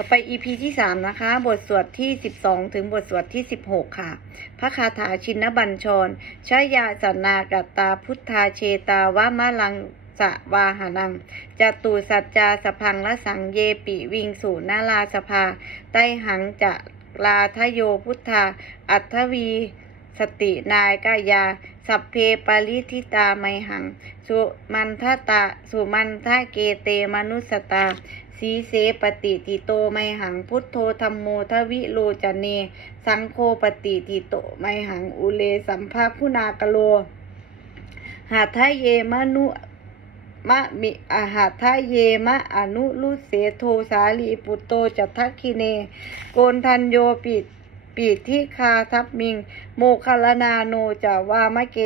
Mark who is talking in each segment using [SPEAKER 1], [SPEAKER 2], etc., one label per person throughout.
[SPEAKER 1] ต่อไป EP ที่3นะคะ บทสวดที่12ถึงบทสวดที่16ค่ะ พระคาถาชินบัญชรชยาสนากตตาพุทธาเชตาวามะลังสะวาหานังจตุสัจจาสพังละสังเยปิวิงสูนาลาสภา ไตหังจะลาทโยพุทธา อัทวีสตินายกายา สัพเพปริทิตาไมหัง สุมันทตา สุมันทะเกเตมนุสตา สีเสปฏิติโตไมหังพุทโธธรรมโมทวิโลจเน สังโฆปฏิติโตไมหังอุเลสัมภาพุนากโล หาทะเยมนุมะมิอาหาทะเยมะอนุลุเสโทสาลีปุตโตจัตทคิเน โกนทันโยปิดปิดที่คาทับมิง โมคลนาโนจาวามะเก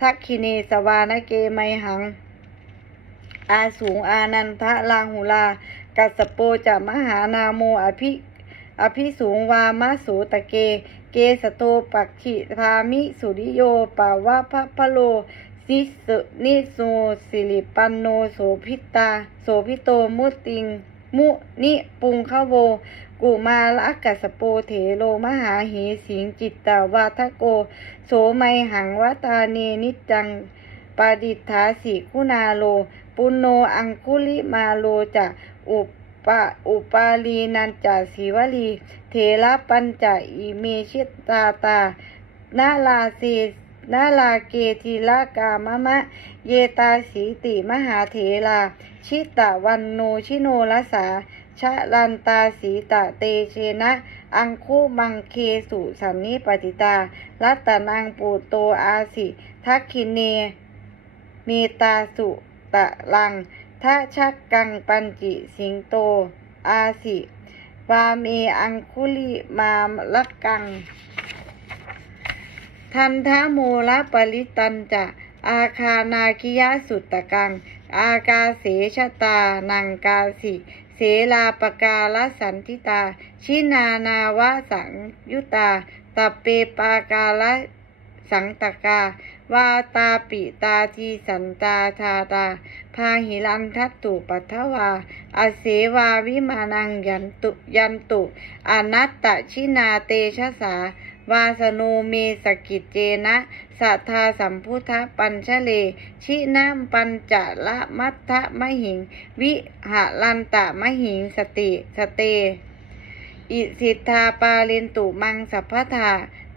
[SPEAKER 1] ทักคิเนสวานเกไมหัง อาสูงอานันทะลาหุลา กัสโปจะมหานาโมอภิอภิสูงวามะโสตะเก เกสโตปักขิพามิสุริโยปาวะพะพะโลสิสนิโสสิริปันโนโสพิตา โสพิโตมุติง มุนิปุงขโว กุมาละกัสโปเถโลมหาเหสิงจิตตาวาทะโก โสไมหังวตาเนนิจังปาดิษฐาสิคุณาโล ปุโนอังคุลิมาโลจะ อุปะอุปาลีนันจะศิวลีเถระปัญจอิเมชิตาตา นาลาเซนาลาเกทีลากามะมะ เยตาสีติมหาเถราชิตะวันโนชิโนลสาชะลันตาสีตะเตเชนะ อังคุมังเคสุสันนิปติตา รัตนังปูโตอาสิ ทักคินเน เมตาสุตะลัง ทะชักกังปัญจิสิงโต อาสิวาเมอังคุลิมาลักกัง ทันทะโมละปริตันจะ อาคานาคิยะสุตตะกัง อากาเสชะตานังกาสิ เสลาปกาลสันทิตา ชินานาวะสังยุตา ตัปเปปากาล สังตกาวาตาปิตาทีสันตาทาตาพาหิรันทัตตุปัทวาอาเสวาวิมานังยันตุยันตุอนัตตชินาเตชะสาวาสโนเมสกิจเจนะสัทธาสัมพุทธปัญชเล ชิน้ำปัญจละมัทธมหิง วิหะลันตะมหิงสติสเต อิสิทธาปาเลนตุมังสัพพทา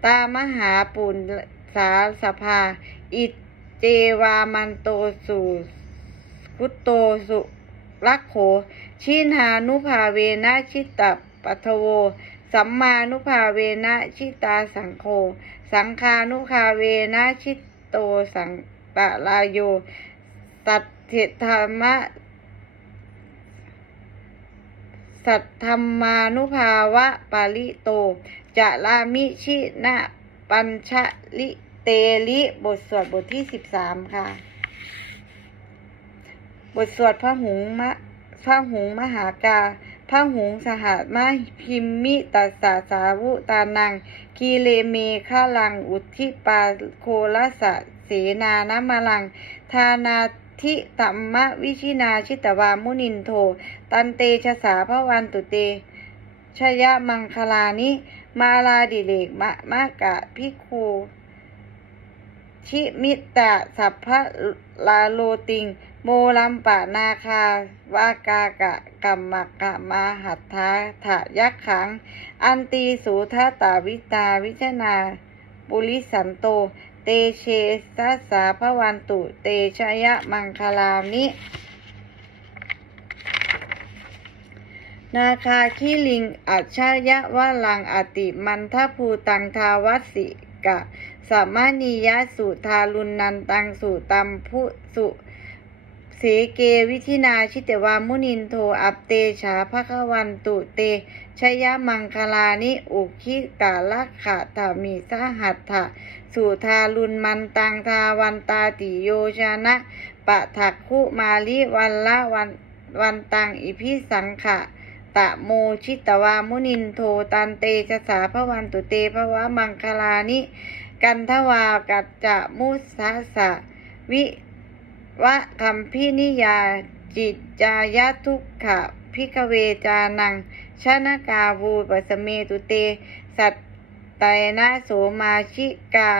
[SPEAKER 1] ตามหาปุณ สาสภา อิเจวามันโตสุพุตโตสุรักโข ชินานุภาเวนะชิตตปัทโว สัมมานุภาเวนะชิตาสังโฆ สังคานุภาเวนะชิตโตสังปะลายโย สัตถิธรรมะ สัทธรรมานุภาวะปาลิโต จะลามิชินะปัญชลิ เตลิบทสวดบทที่สิบสามค่ะ บทสวดพระหุงมะพระหุงมหากาพระหุงสหัสมาพิมมิตัสสาสาวุตานังกีเลเมฆาลังอุทิปาโคลสะเสนานามาลังทานาทิตัมมะวิชินาชิตวามุนินโท ตันเตชะสาพระวันตุเตชยมังคลานิ มาลาดิเลกมะมะกะพิคู ชิมิตะสัพพะลาโลติง โมลัมปะนาคาวากากะกัมมะกะมาหัตถาถะยักขัง อันตีสูทตาวิตาวิชนาปุริสันโต เตเชสัสสาพวันตุ เตชยะมังคลานินาคาคิลิง อัจฉายะวะลังอติมันทภูตังทาวัสิกะ สามานิยสุทารุณนันตังสุตัมพุสุเสเกวิธินาชิตวามุนินโทอัปเตชาภควันตุเตชยมังคลานิอุคิกาลขะถามิสหัตถะสุทารุณมันตังทาวันตาติโยชนะปะถักคุมาลิวันละวันวันตังอิพิสังขะตะโมชิตวามุนินโทตันเตชะสาพระวันตุเตภวะมังคลานิ กันทวากัจจะมุสาสะวิวะคัมพินิยาจิตจายทุกขะพิกเวจานังชนกาวูปัสเมตุเต สัตไตนะโสมาชิกา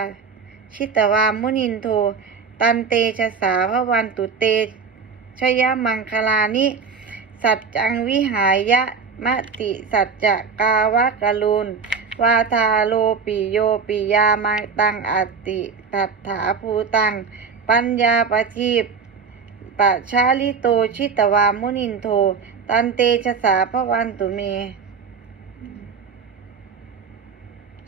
[SPEAKER 1] ชิตวามุนินโท ตันเตชะสาพวันตุเต ชยมังคลานิ สัจจังวิหายะมติสัจจกาวะกะลุน วาทาโลปิโยปิยามังตังอติตัถาภูตัง ปัญญาปทีปปัชาลิโตชิตวามุนินโท ตันเตชะสาพวันตุเม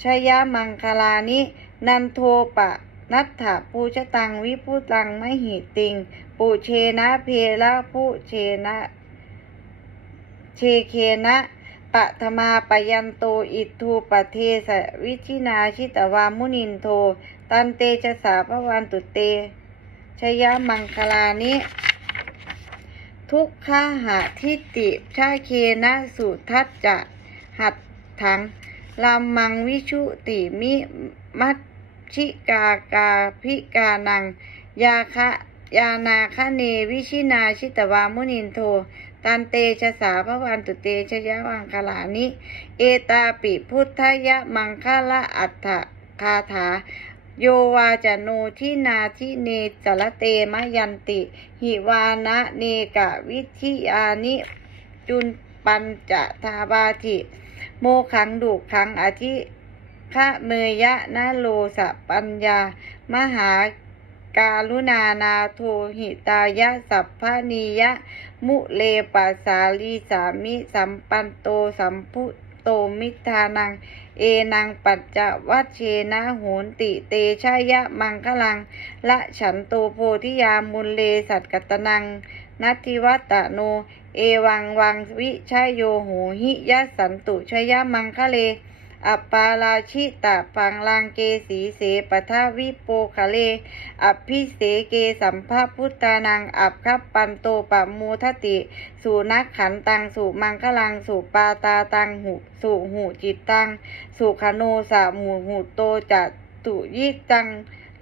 [SPEAKER 1] ชยมังคลานิ นันโทปะนัตถาปูชตังวิพุตังมหิติงปุเชนะเพละผู้เชนะ เชเคนะ ปัทมาปยันโตอิทูปเทสวิชินาชิตวามุนินโท ตันเตชะสาพวันตุเตชยมังคลานิ ทุกขาหาทิฏฐิชาเคนะสุทัจจะหัดถังลามังวิชุติมิมัชชิกากาพิกานัง ยาคะยานาคะเนวิชินาชิตวามุนินโท ตันเตชะสาพระวันตุเตชยะวังคลานิ เอตาปิพุทธยะมังคละอัฏฐคาถา โยวาจโนทินาทิเนจรเตมยันติ หิวานะเนกะวิธิยานิ จุนปัญจะทาบาธิโมขังดุขังอธิคะเมยะนะโลสะปัญญามหา การุณานาโทหิตายะสัพพะนียะ มุเลปัสสาลีสามิสัมปันโตสัมพุโตมิทานัง เอนังปัจจวัชเชนะโหนติเตชะยะมังคลัง ละฉันโตโพธิยามุลเลสัตกัตนังนัตถิวัตโน เอวังวังวิชยโยโหหิยะสันตุชยะมังคะเล อัปปาราชิตะปังลังเกสีเสปทาวิโปคะเลอภิเสเกสัมภาพุทธานัง อับคับปันโตปะมูทติ สุนักขันตัง สุมังคลัง สุปาตาตังหุสุหูจิตตัง สุขโนสะหมูหูโตจัตุยิตัง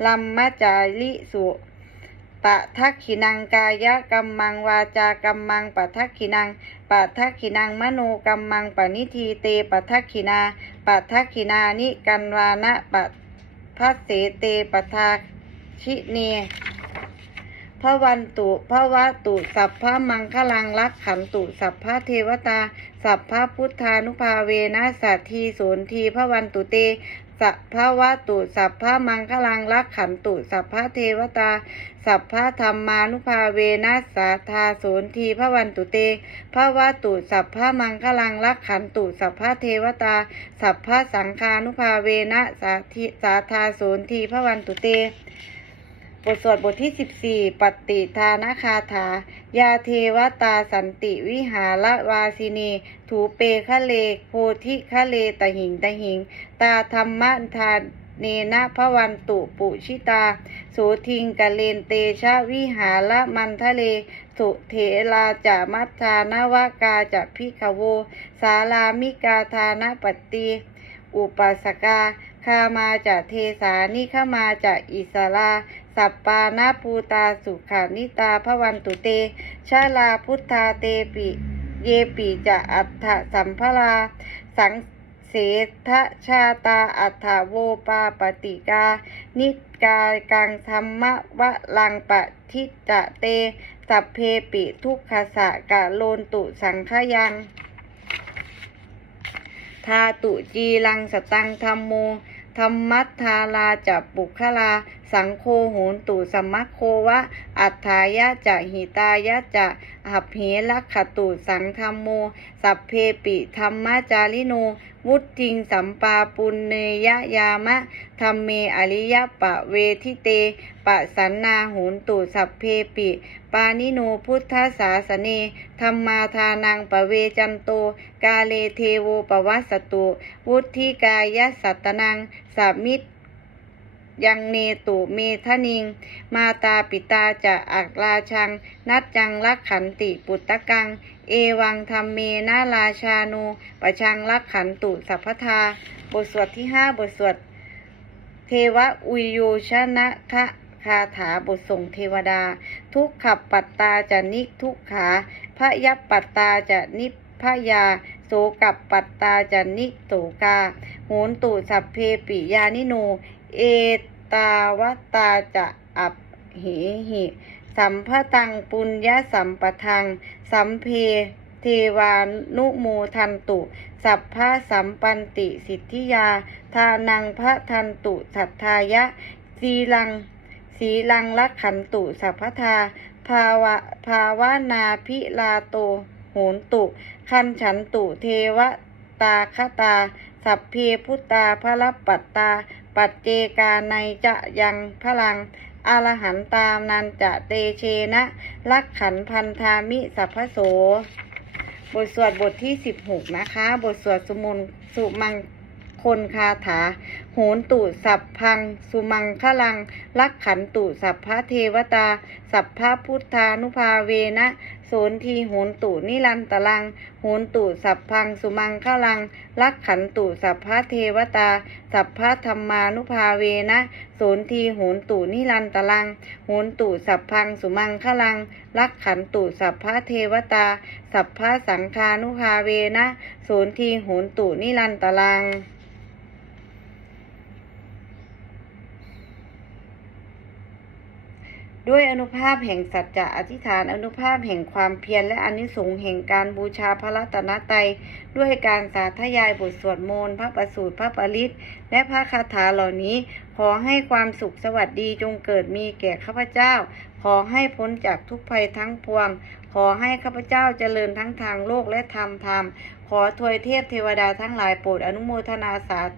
[SPEAKER 1] ลัมมะจาริสุ ปะทักขินังกายะกัมมังวาจากัมมังปะทักขินังปะทักขินังมโนกัมมังปณิทีเตปะทักขินาปะทักขินานิกันวานะปะพัสเสเตปะทาชิเนพระวันตุพระวะตุสัพพะมังคลังรักขันตุสัพพะเทวตา สัพพะพุทธานุภาเวนะสัทธีโสนทีพระวันตุเต สัพพะวะตุสัพพะมังคลังรักขันตุ สัพพะเทวตา สัพพะธรรมานุภาเวนะสัทธาโสนทีพระวันตุเตพระวะตุสัพพะมังคลังรักขันตุ สัพพะเทวตา สัพพะสังฆานุภาเวนะสัทธิสาธาโสนทีพระวันตุเต บทสวดบทที่ 14 ปฏิทานาคาถา ยาเทวตาสันติวิหารวาสินี ถูเปคะเลโพธิคะเลตะหิงตะหิง ตาธรรมทานเนนะพระวันตุปุชิตา โสทิงกะเลนเตชะวิหารมันทะเล สุเถลาจะมัทานวากาจะพิขโว สาลามิกาทานปตติอุปัสสกาคามาจะเทสานิขมาจะอิสรา สัปปานาภูตาสุขานิตาพระวันตุเต ชาลาพุทธาเตปิเยปิจะอัฏฐสัมภราสังเสทะชาตาอัฏฐโวปาปติกา นิกากังธรรมวะลังปะทิจะเต สัพเพปิทุกขสะกะโลนตุสังขยังทาตุจีรังสตังธรรมโมธรรมัทธาลาจะปุคลา สังโฆโหนตุสมัคโควะ อัฏฐายะจะหิตายะจะหับเหลักขตุสังธรรมโม สัพเพปิธรรมจาริโน วุติงสัมปาปุณเนยยามะธรรมเมอริยปะเวทิเต ปะสันนาโหนตุสัพเพปิ ปานิโนพุทธศาสเนธรรมาทานังปะเวจันโต กาเลเทโวปวัสสตุ วุธิกายสัตตนังสามิต ยังเนตุเมทนิง มาตาปิตาจะอักราชัง นัดจังรักขันติปุตตะกัง เอวังธรรมเมนาราชานูประชังรักขันตุสัพพทา บทสวดที่ห้าบทสวด เทวะอุยโยชนะคะคาถาบทส่งเทวดา ทุกขับปัตตาจะนิทุกขาพระยัปปัตตาจะนิพพยาโสกับปัตตาจะนิโสกาโหนตุสัพเพปิยานิโน เอตาวตาจะอับเหหิสัมภตังปุญญสัมปทัง สัมเพเทวานุโมทันตุ สัพพะสัมปันติสิทธิยา ทานังพระทันตุสัทธายะสีลังสีลังลักขันตุสัพพทา ภาวะภาวานาพิลาโตโหนตุ คันฉันตุเทวตาคตา สัพเพพุตตาพระปัตตา ปัจเจกาในจะยังพลังอรหันตามนันจะเตเชนะลักขันพันธามิสัพพโส บทสวดบทที่16นะคะ บทสวดสุมนสุมังคนคาถา โหนตุสัพพัง สุมังคลัง ลักขันตุสัพพะเทวตา สัพพะพุทธานุภาเวนะ โสนทีโหนตุนิรันตลังโหนตุสัพพังสุมังคลังลักขันตุสัพพะเทวตา สัพพะธรรมานุภาเวนะโสนทีโหนตุนิรันตลังโหนตุสัพพังสุมังคลังลักขันตุสัพพะเทวตา สัพพะสังฆานุภาเวนะโสนทีโหนตุนิรันตลัง ด้วยอนุภาพแห่งสัจจะอธิษฐานอนุภาพแห่งความเพียรและอนิสงส์แห่งการบูชาพระรัตนตรัยด้วยการสาธยายบทสวดมนต์พระประสูตรพระปริตและพระคาถาเหล่านี้ ขอให้ความสุขสวัสดีจงเกิดมีแก่ข้าพเจ้า ขอให้พ้นจากทุกภัยทั้งปวง ขอให้ข้าพเจ้าเจริญทั้งทางโลกและธรรมธรรม ขอทวยเทพเทวดาทั้งหลายโปรดอนุโมทนาสาธ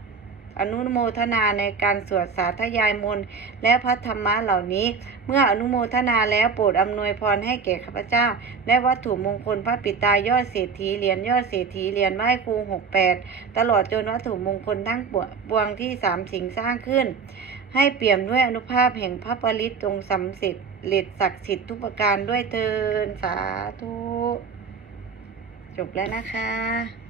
[SPEAKER 1] อนุโมทนาในการสวดสาธยายมนต์และพระธรรมะเหล่านี้ เมื่ออนุโมทนาแล้วโปรดอำนวยพรให้แก่ข้าพเจ้า และวัตถุมงคลพระปิตายอดเศรษฐีเหรียญยอดเศรษฐีเหรียญไหว้ครูหกแปดตลอดจนวัตถุมงคลทั้งปวบวงที่สามสิงสร้างขึ้น ให้เปี่ยมด้วยอนุภาพแห่งพระปริตจงสำเร็จเร็จศักดิ์สิทธิ์ทุกประการด้วยเทินสาธุจบแล้วนะคะ